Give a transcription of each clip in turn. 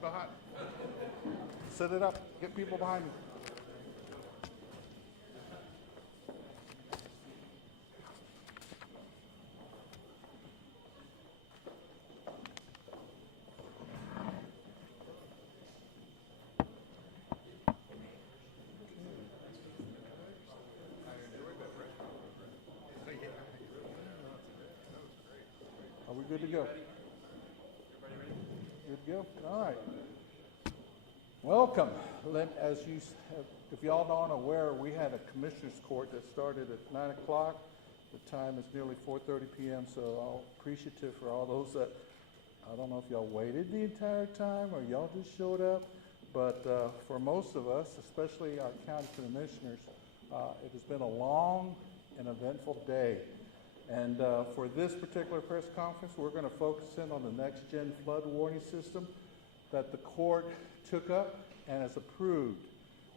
behind. Set it up. Get people behind me. Are we good to go? Good to go? All right. Welcome. As you, if y'all aren't aware, we had a commissioner's court that started at 9 o'clock. The time is nearly 4:30 p.m., so I'm appreciative for all those that, I don't know if y'all waited the entire time or y'all just showed up, but for most of us, especially our county commissioners, it has been a long and eventful day. And for this particular press conference, we're going to focus in on the next-gen flood warning system that the court took up and has approved.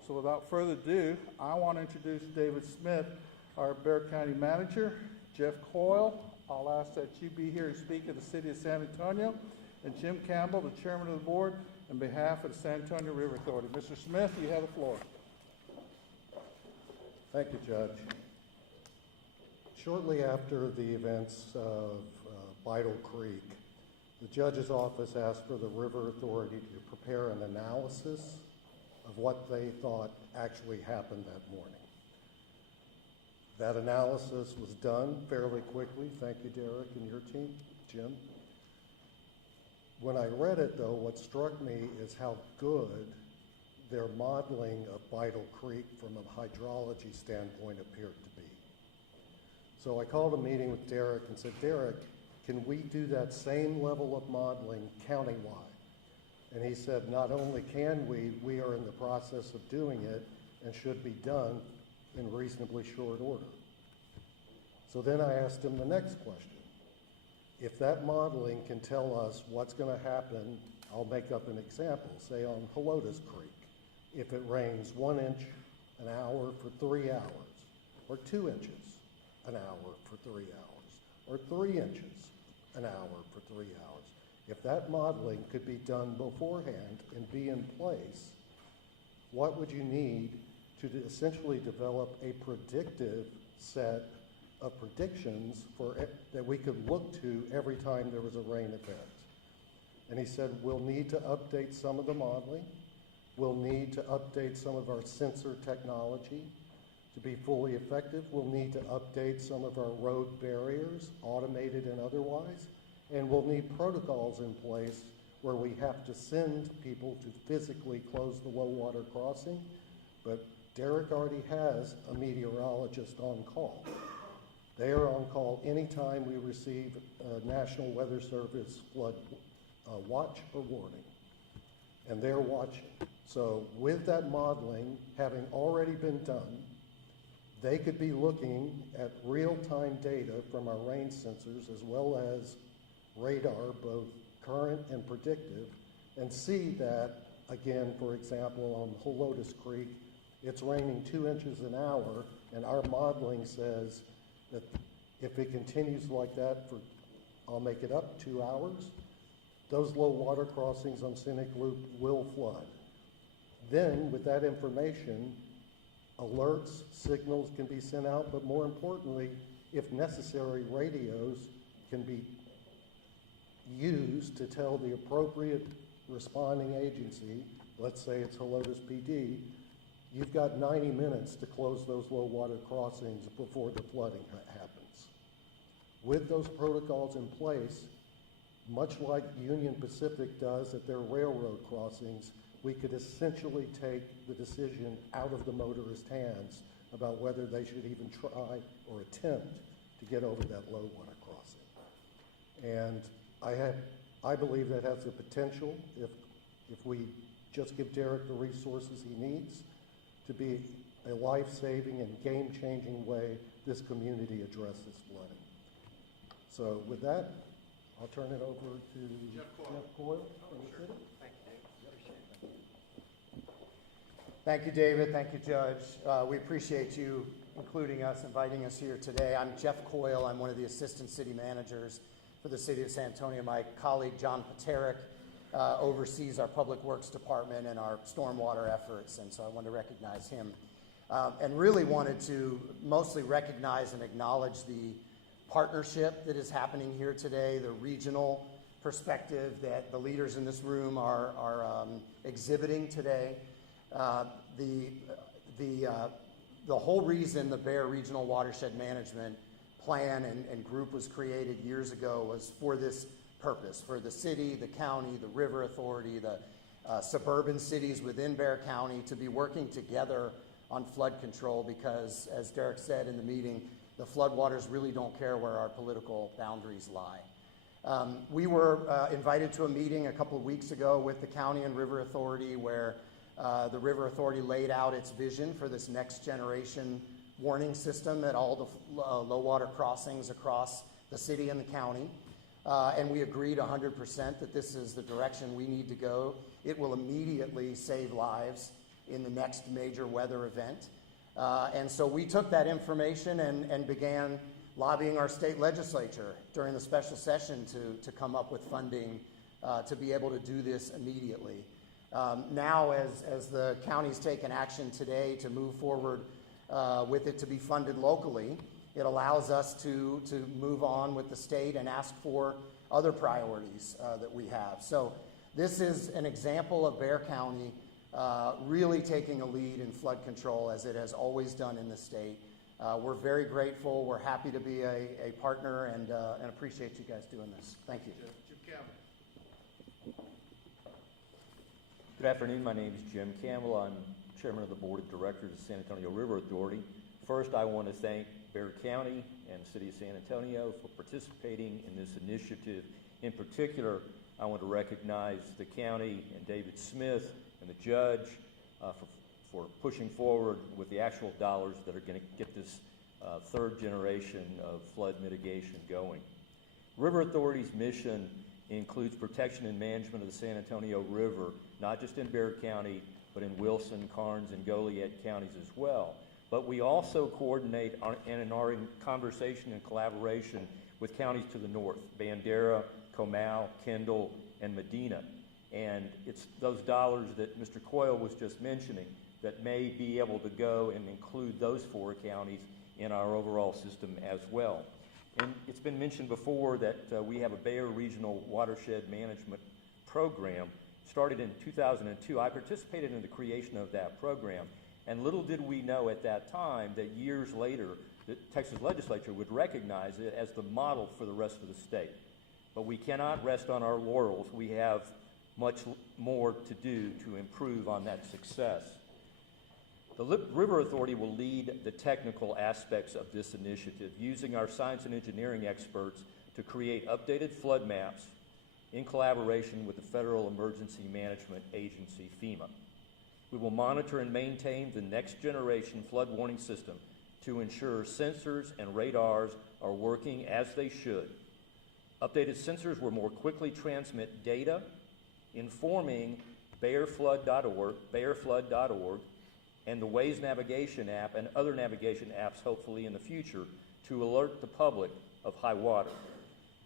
So without further ado, I want to introduce David Smith, our Bexar County manager, Jeff Coyle. I'll ask that you be here and speak of the city of San Antonio, and Jim Campbell, the chairman of the board, on behalf of the San Antonio River Authority. Mr. Smith, you have the floor. Thank you, Judge. Shortly after the events of Vital Creek, the judge's office asked for the River Authority to prepare an analysis of what they thought actually happened that morning. That analysis was done fairly quickly. Thank you, Derek, and your team, Jim. When I read it, though, what struck me is how good their modeling of Vital Creek from a hydrology standpoint appeared to be. So I called a meeting with Derek and said, Derek, can we do that same level of modeling countywide? And he said, not only can we are in the process of doing it and should be done in reasonably short order. So then I asked him the next question. If that modeling can tell us what's going to happen, I'll make up an example, say on Helotes Creek, if it rains 1 inch an hour for 3 hours, or 2 inches an hour for 3 hours, or 3 inches an hour for 3 hours. If that modeling could be done beforehand and be in place, what would you need to essentially develop a predictive set of predictions that we could look to every time there was a rain event? And he said, we'll need to update some of the modeling. We'll need to update some of our sensor technology to be fully effective. We'll need to update some of our road barriers, automated and otherwise, and we'll need protocols in place where we have to send people to physically close the low water crossing, but Derek already has a meteorologist on call. They are on call anytime we receive a National Weather Service flood watch or warning, and they're watching. So with that modeling having already been done, they could be looking at real-time data from our rain sensors as well as radar, both current and predictive, and see that, again, for example, on Helotes Creek, it's raining 2 inches an hour, and our modeling says that if it continues like that for, I'll make it up, 2 hours, those low water crossings on Scenic Loop will flood. Then, with that information, alerts, signals can be sent out, but more importantly, if necessary, radios can be used to tell the appropriate responding agency, let's say it's Helotes PD, you've got 90 minutes to close those low water crossings before the flooding happens. With those protocols in place, much like Union Pacific does at their railroad crossings, we could essentially take the decision out of the motorist hands about whether they should even try or attempt to get over that low water crossing. And I believe that has the potential, if we just give Derek the resources he needs, to be a life-saving and game-changing way this community addresses flooding. So with that, I'll turn it over to Jeff Coyle from the city. Thank you, David. Thank you, Judge. We appreciate you including us, inviting us here today. I'm Jeff Coyle. I'm one of the assistant city managers for the city of San Antonio. My colleague, John Paterick, oversees our Public Works Department and our stormwater efforts, and so I wanted to recognize him. And really wanted to mostly recognize and acknowledge the partnership that is happening here today, the regional perspective that the leaders in this room are exhibiting today. The whole reason the Bear Regional Watershed Management Plan and group was created years ago was for this purpose, for the city, the county, the river authority, the suburban cities within Bexar County to be working together on flood control, because, as Derek said in the meeting, the floodwaters really don't care where our political boundaries lie. We were invited to a meeting a couple of weeks ago with the county and river authority where the river authority laid out its vision for this next generation warning system at all the low water crossings across the city and the county. And we agreed 100% that this is the direction we need to go. It will immediately save lives in the next major weather event. And so we took that information and began lobbying our state legislature during the special session to come up with funding to be able to do this immediately. Now, as the county's taken action today to move forward with it to be funded locally, it allows us to move on with the state and ask for other priorities that we have. So this is an example of Bexar County really taking a lead in flood control, as it has always done in the state. We're very grateful. We're happy to be a partner and appreciate you guys doing this. Thank you. Jim Campbell. Good afternoon. My name is Jim Campbell. I'm chairman of the board of directors of San Antonio River Authority. First, I want to thank Bexar County and the city of San Antonio for participating in this initiative. In particular, I want to recognize the county and David Smith and the judge for pushing forward with the actual dollars that are going to get this third generation of flood mitigation going. River Authority's mission includes protection and management of the San Antonio River, not just in Bexar County, but in Wilson, Karnes, and Goliad counties as well. But we also coordinate and are in conversation and collaboration with counties to the north, Bandera, Comal, Kendall, and Medina. And it's those dollars that Mr. Coyle was just mentioning that may be able to go and include those 4 counties in our overall system as well. And it's been mentioned before that we have a Bear Regional Watershed Management Program started in 2002. I participated in the creation of that program, and little did we know at that time that years later the Texas legislature would recognize it as the model for the rest of the state. But we cannot rest on our laurels. We have much more to do to improve on that success. The River Authority will lead the technical aspects of this initiative, using our science and engineering experts to create updated flood maps in collaboration with the Federal Emergency Management Agency, FEMA. We will monitor and maintain the next generation flood warning system to ensure sensors and radars are working as they should. Updated sensors will more quickly transmit data, informing BexarFlood.org, and the Waze navigation app and other navigation apps, hopefully in the future, to alert the public of high water.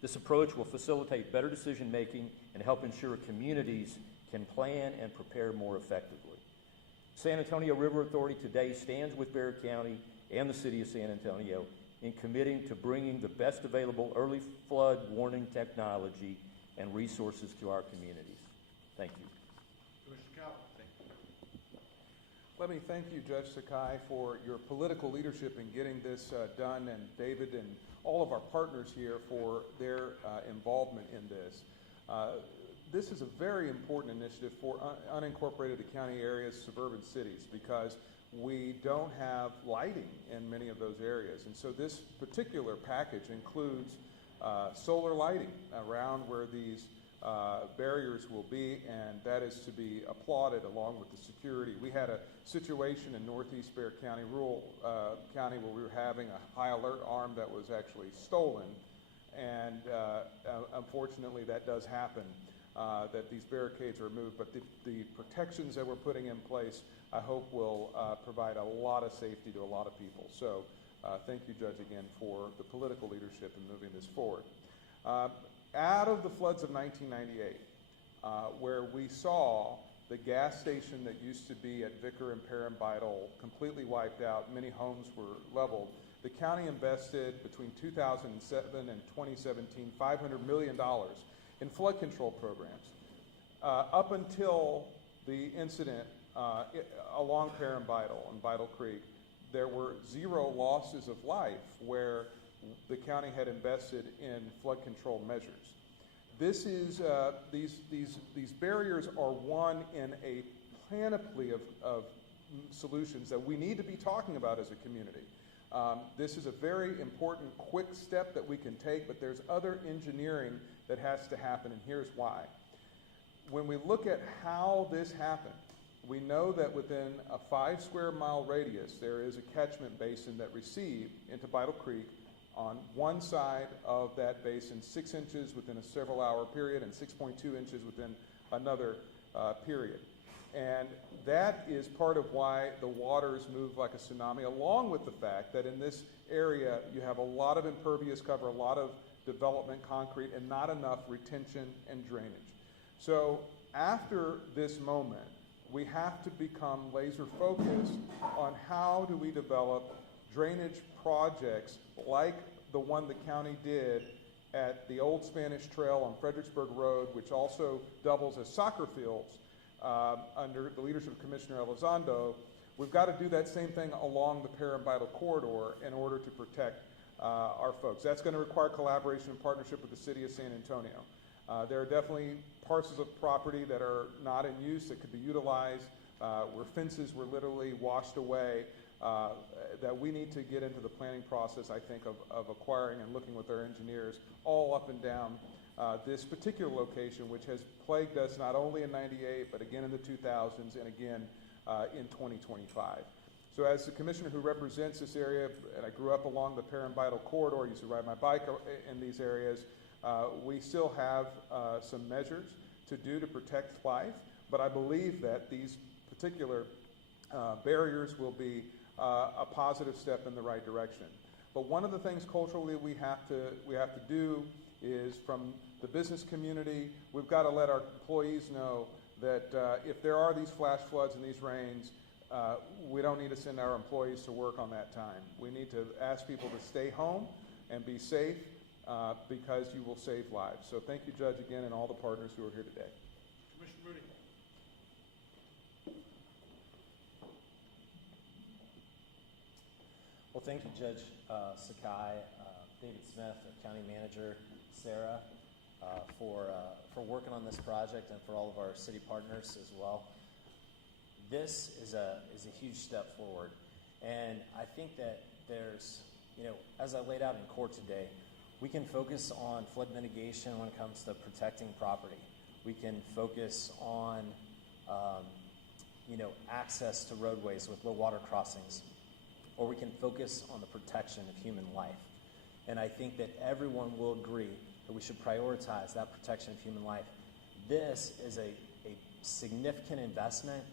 This approach will facilitate better decision making and help ensure communities can plan and prepare more effectively. San Antonio River Authority today stands with Bexar County and the city of San Antonio in committing to bringing the best available early flood warning technology and resources to our communities. Thank you. Commissioner Calvin. Thank you. Let me thank you, Judge Sakai, for your political leadership in getting this done, and David and all of our partners here for their involvement in this. This is a very important initiative for unincorporated county areas, suburban cities, because we don't have lighting in many of those areas. And so this particular package includes solar lighting around where these barriers will be, and that is to be applauded along with the security. We had a situation in northeast Bexar County, rural county, where we were having a high alert arm that was actually stolen, and unfortunately that does happen, that these barricades are removed, but the protections that we're putting in place, I hope will provide a lot of safety to a lot of people. So thank you, Judge, again for the political leadership in moving this forward. Out of the floods of 1998, where we saw the gas station that used to be at Vicar and Perrin Vital completely wiped out. Many homes were leveled. The county invested between 2007 and 2017 $500 million in flood control programs. Up until the incident along Perrin Vital and Vital Creek, there were 0 losses of life where the county had invested in flood control measures. This is, these barriers are one in a panoply of solutions that we need to be talking about as a community. This is a very important, quick step that we can take, but there's other engineering that has to happen, and here's why. When we look at how this happened, we know that within a 5 square mile radius, there is a catchment basin that received into Vital Creek on one side of that basin 6 inches within a several hour period and 6.2 inches within another period. And that is part of why the waters move like a tsunami, along with the fact that in this area you have a lot of impervious cover, a lot of development concrete, and not enough retention and drainage. So after this moment, we have to become laser focused on how do we develop drainage projects like the one the county did at the old Spanish Trail on Fredericksburg Road, which also doubles as soccer fields under the leadership of Commissioner Elizondo. We've got to do that same thing along the Perrin Vital corridor in order to protect our folks. That's going to require collaboration and partnership with the city of San Antonio. There are definitely parcels of property that are not in use that could be utilized, where fences were literally washed away, that we need to get into the planning process, I think, of acquiring and looking with our engineers all up and down this particular location, which has plagued us not only in '98, but again in the 2000s and again in 2025. So as the commissioner who represents this area, and I grew up along the Perrin Vital corridor, I used to ride my bike in these areas, we still have some measures to do to protect life, but I believe that these particular barriers will be a positive step in the right direction. But one of the things culturally we have to do is, from the business community, we've got to let our employees know that if there are these flash floods and these rains, we don't need to send our employees to work on that time. We need to ask people to stay home and be safe because you will save lives. So thank you, Judge, again, and all the partners who are here today. Commissioner Moody. Well, thank you, Judge Sakai, David Smith, our County Manager, Sarah, for working on this project, and for all of our city partners as well. This is a huge step forward, and I think that there's, as I laid out in court today, we can focus on flood mitigation when it comes to protecting property. We can focus on, access to roadways with low water crossings, or we can focus on the protection of human life. And I think that everyone will agree that we should prioritize that protection of human life. This is a significant investment,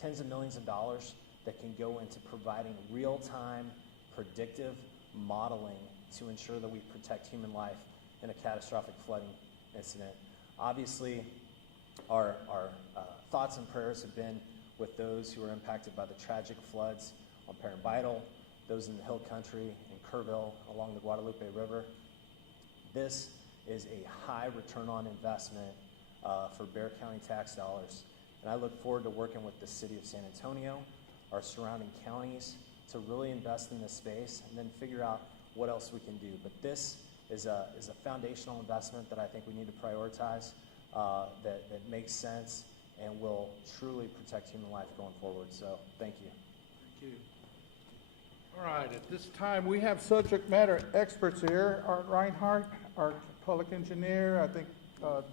tens of millions of dollars that can go into providing real-time predictive modeling to ensure that we protect human life in a catastrophic flooding incident. Obviously, our thoughts and prayers have been with those who were impacted by the tragic floods on Perrin Vital, those in the Hill Country, in Kerrville, along the Guadalupe River. This is a high return on investment for Bexar County tax dollars. And I look forward to working with the city of San Antonio, our surrounding counties, to really invest in this space and then figure out what else we can do. But this is a foundational investment that I think we need to prioritize, that makes sense and will truly protect human life going forward. So thank you. Thank you. All right, at this time, we have subject matter experts here. Art Reinhardt, our public engineer, I think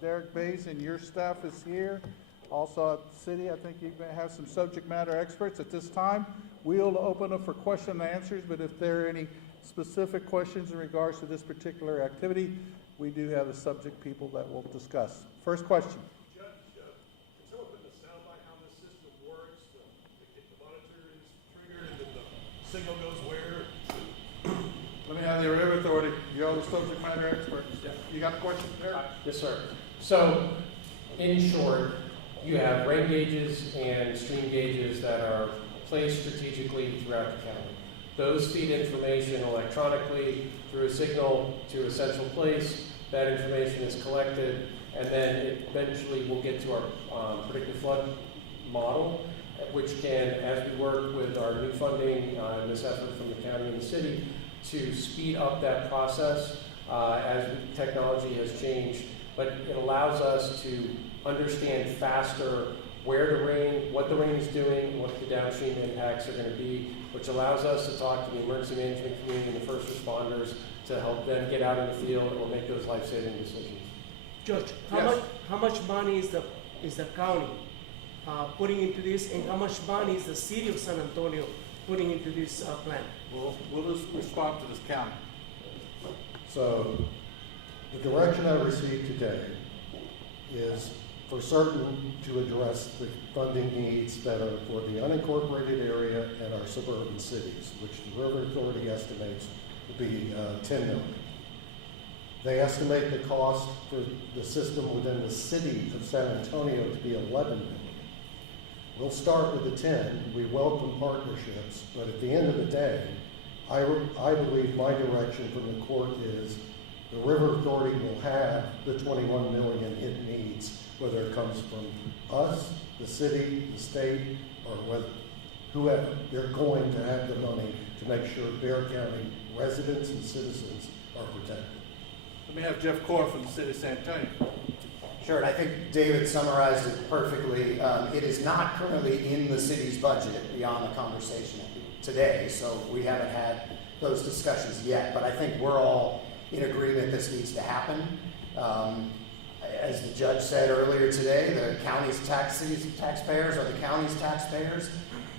Derek Bays and your staff is here. Also at the city, I think you have some subject matter experts. At this time, we'll open up for question and answers, but if there are any specific questions in regards to this particular activity, we do have the subject people that will discuss. First question. Judge, can someone put the soundbite how this system works? The monitor is triggered and then the signal goes where? Let me me have the River Authority. You're the subject matter experts. You got a question there? Yes, sir. So, in short, you have rain gauges and stream gauges that are placed strategically throughout the county. Those feed information electronically through a signal to a central place. That information is collected, and then it eventually will get to our predictive flood model, which can, as we work with our new funding and this effort from the county and the city, to speed up that process as technology has changed. But it allows us to understand faster where the rain, what the rain is doing, what the downstream impacts are going to be, which allows us to talk to the emergency management community and the first responders to help them get out in the field or make those life-saving decisions. Judge, Yes. how much money is the county putting into this, and how much money is the city of San Antonio putting into this plan? We'll just respond to this county. So, the direction I received today is for certain to address the funding needs that are for the unincorporated area and our suburban cities, which the River Authority estimates to be 10 million. They estimate the cost for the system within the city of San Antonio to be 11 million. We'll start with the 10. We welcome partnerships, but at the end of the day, I believe my direction from the court is the River Authority will have the 21 million it needs, whether it comes from us, the city, the state, or whoever. They're going to have the money to make sure Bexar County residents and citizens are protected. Let me have Jeff Core from the city of San Antonio. Sure, and I think David summarized it perfectly. It is not currently in the city's budget beyond the conversation today, so we haven't had those discussions yet, but I think we're all in agreement this needs to happen. As the judge said earlier today, the county's taxpayers are the county's taxpayers.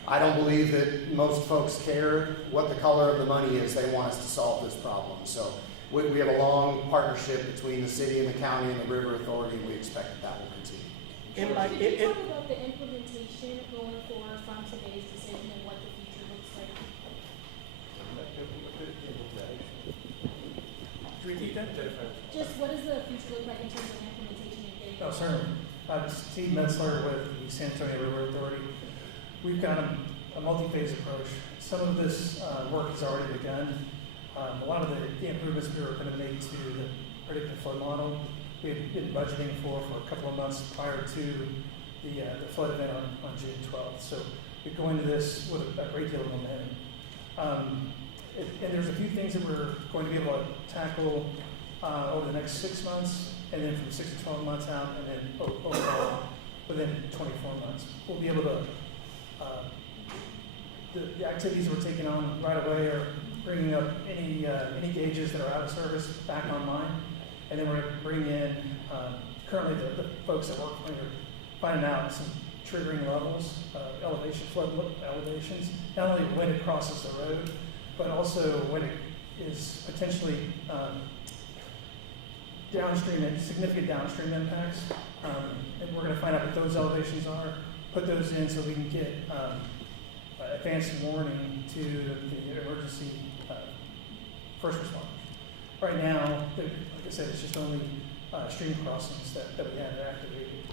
I don't believe that most folks care what the color of the money is. They want us to solve this problem. So we have a long partnership between the city and the county and the River Authority, and we expect that will continue. And like, Could you talk about the implementation going forward from today's decision and what the future looks like? Repeat that? Just what does the future look like in terms of implementation and getting? Oh, certainly. Steve Metzler with the San Antonio River Authority. We've got a multi-phase approach. Some of this work has already begun. A lot of the improvements we were going to make to the predictive flood model, we had been budgeting for a couple of months prior to the flood event on June 12th. So we go into this with a great deal of momentum. And there's a few things that we're going to be able to tackle over the next 6 months, and then from 6 to 12 months out, and then overall within 24 months. We'll be able to, the activities we're taking on right away are bringing up any gauges that are out of service back online, and then we're going to bring in, currently the folks that work on finding out some triggering levels, flood elevations, not only when it crosses the road, but also when it is potentially significant downstream impacts. And we're going to find out what those elevations are, put those in so we can get advanced warning to the emergency first responders. Right now, like I said, it's just only stream crossings that we have activated.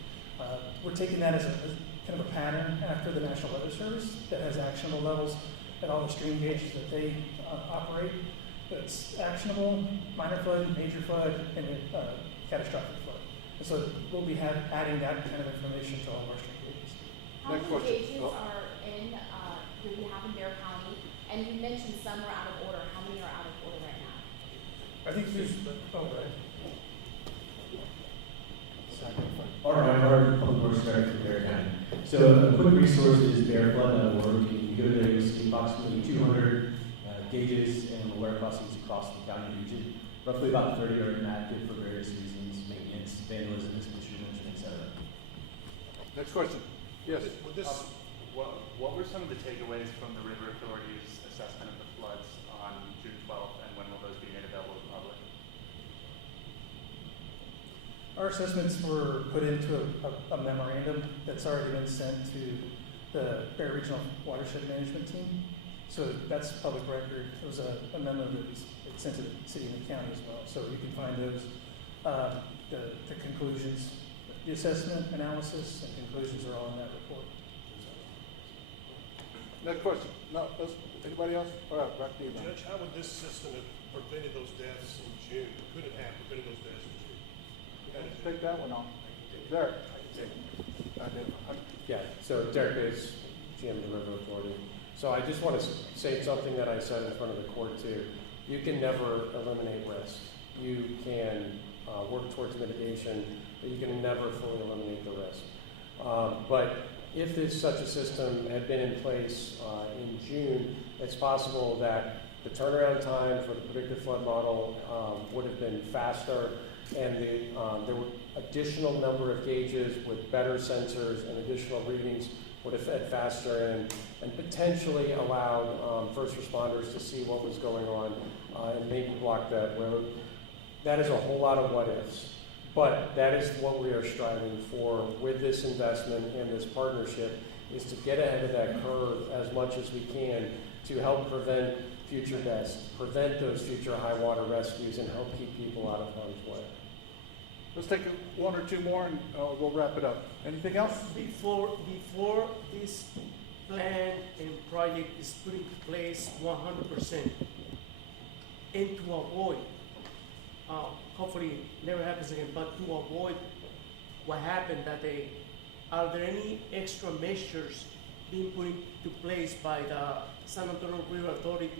We're taking that as kind of a pattern after the National Weather Service that has actionable levels at all the stream gauges that they operate. That's actionable, minor flood, major flood, and catastrophic flood. And so we'll be adding that kind of information to all of our stream gauges. How Next many question. gauges are in, do we have in Bexar County? And you mentioned some are out of order. How many are out of order right now? I think there's, right. Our Public Works Director for Bexar County. So a quick resource is bearflood.org. You go there, you'll see approximately 200 gauges and aware crossings across the county region. Roughly about 30 are inactive for various reasons, maintenance, vandalism, exclusion, etc. Next question. Yes. What were some of the takeaways from the River Authority's assessment of the floods on June 12th, and when will those be made available to the public? Our assessments were put into a memorandum that's already been sent to the Bexar Regional Watershed Management Team. So that's public record. It was a memo that was sent to the city and the county as well. So you can find those, the conclusions, the assessment, analysis, and conclusions are all in that report. Next question. No, anybody else? All right, back to you, man. Judge, how would this system have prevented those deaths in June? Could it have prevented those deaths in June? Let's take that one on. Derek. Yeah, so Derek Bates, GM of the River Authority. So I just want to say something that I said in front of the court too. You can never eliminate risk. You can work towards mitigation, but you can never fully eliminate the risk. But if such a system had been in place in June, it's possible that the turnaround time for the predictive flood model would have been faster, and there were additional number of gauges with better sensors and additional readings would have fed faster and potentially allowed first responders to see what was going on and maybe block that road. That is a whole lot of what ifs. But that is what we are striving for with this investment and this partnership, is to get ahead of that curve as much as we can to help prevent future deaths, prevent those future high water rescues, and help keep people out of harm's way. Let's take one or two more and we'll wrap it up. Anything else? Before this plan and project is put in place 100%, and to avoid, hopefully never happens again, but to avoid what happened that day, are there any extra measures being put into place by the San Antonio River Authority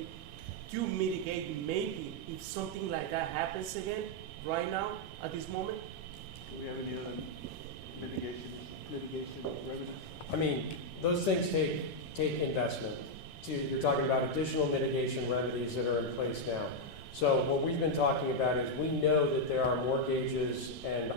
to mitigate maybe if something like that happens again right now at this moment? Do we have any other mitigation revenues? I mean, those things take investment. You're talking about additional mitigation remedies that are in place now. So what we've been talking about is we know that there are more gauges and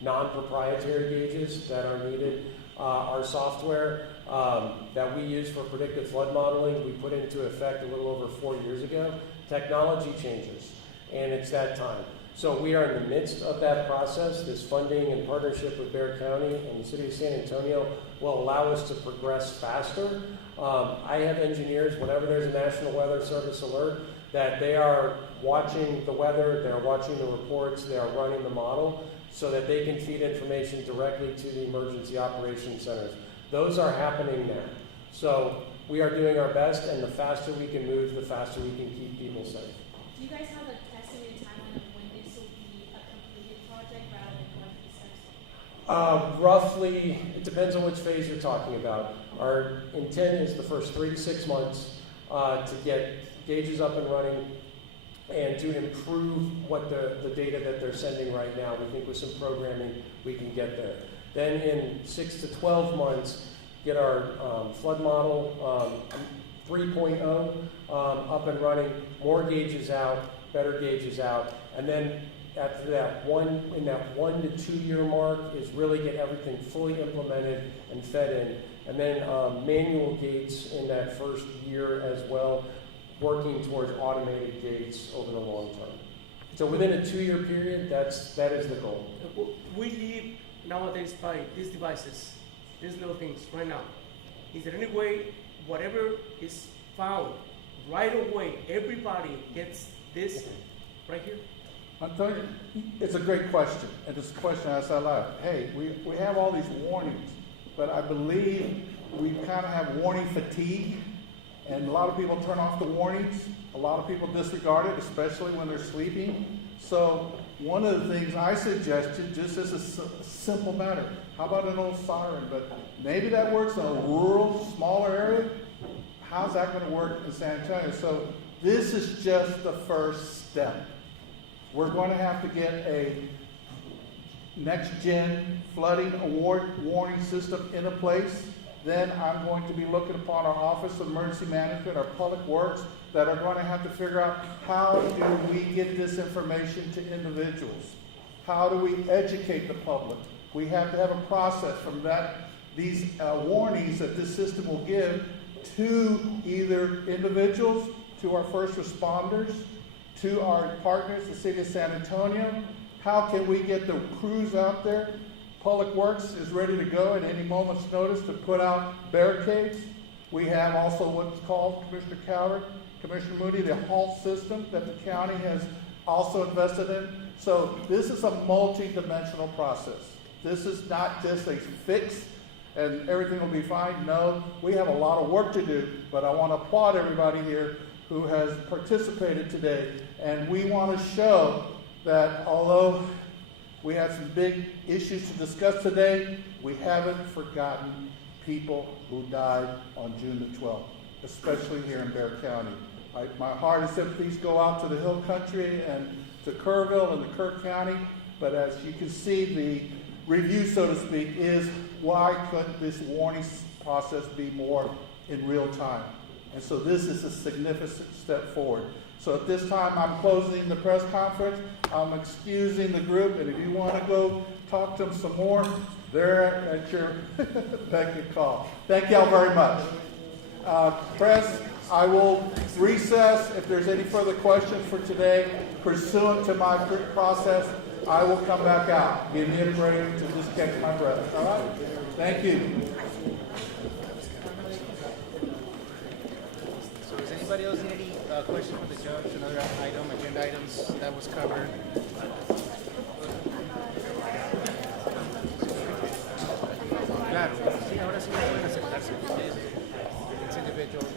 non-proprietary gauges that are needed. Our software that we use for predictive flood modeling, we put into effect a little over 4 years ago. Technology changes, and it's that time. So we are in the midst of that process. This funding and partnership with Bexar County and the City of San Antonio will allow us to progress faster. I have engineers, whenever there's a National Weather Service alert, that they are watching the weather, they're watching the reports, they are running the model so that they can feed information directly to the emergency operations centers. Those are happening now. So we are doing our best, and the faster we can move, the faster we can keep people safe. Do you guys have a estimated timeline of when this will be a completed project rather than going through steps? Roughly, it depends on which phase you're talking about. Our intent is the first 3 to 6 months to get gauges up and running and to improve what the data that they're sending right now. We think with some programming we can get there. Then in 6 to 12 months, get our flood model 3.0 up and running, more gauges out, better gauges out, and then after that, in that 1 to 2 year mark is really get everything fully implemented and fed in, and then manual gates in that first year as well, working towards automated gates over the long term. So within a 2 year period, that is the goal. We live nowadays by these devices, these little things right now. Is there any way, whatever is found right away, everybody gets this right here? Antonio, it's a great question, and it's a question I asked out loud. Hey, we have all these warnings, but I believe we kind of have warning fatigue, and a lot of people turn off the warnings. A lot of people disregard it, especially when they're sleeping. So one of the things I suggested, just as a simple matter, how about an old siren? But maybe that works in a rural, smaller area. How's that going to work in San Antonio? So this is just the first step. We're going to have to get a next-gen flooding award warning system into place. Then I'm going to be looking upon our Office of Emergency Management, our Public Works, that are going to have to figure out how do we get this information to individuals? How do we educate the public? We have to have a process from these warnings that this system will give to either individuals, to our first responders, to our partners, the City of San Antonio. How can we get the crews out there? Public Works is ready to go at any moment's notice to put out barricades. We have also what's called, Commissioner Coward, Commissioner Moody, the halt system that the county has also invested in. So this is a multi-dimensional process. This is not just a fix and everything will be fine. No, we have a lot of work to do, but I want to applaud everybody here who has participated today. And we want to show that although we had some big issues to discuss today, we haven't forgotten people who died on June the 12th, especially here in Bexar County. My heart and sympathies go out to the Hill Country and to Kerrville and the Kirk County, but as you can see, the review, so to speak, is why couldn't this warning process be more in real time? And so this is a significant step forward. So at this time, I'm closing the press conference. I'm excusing the group, and if you want to go talk to them some more, they're at your beck and call. Thank y'all very much. Press, I will recess. If there's any further questions for today, pursuant to my process, I will come back out. Give me a break to just catch my breath. All right? Thank you. So does anybody else need any questions for the judge? Another item, agenda items that was covered? Claro. Sí, ahora sí me pueden aceptarse ustedes. It's individual.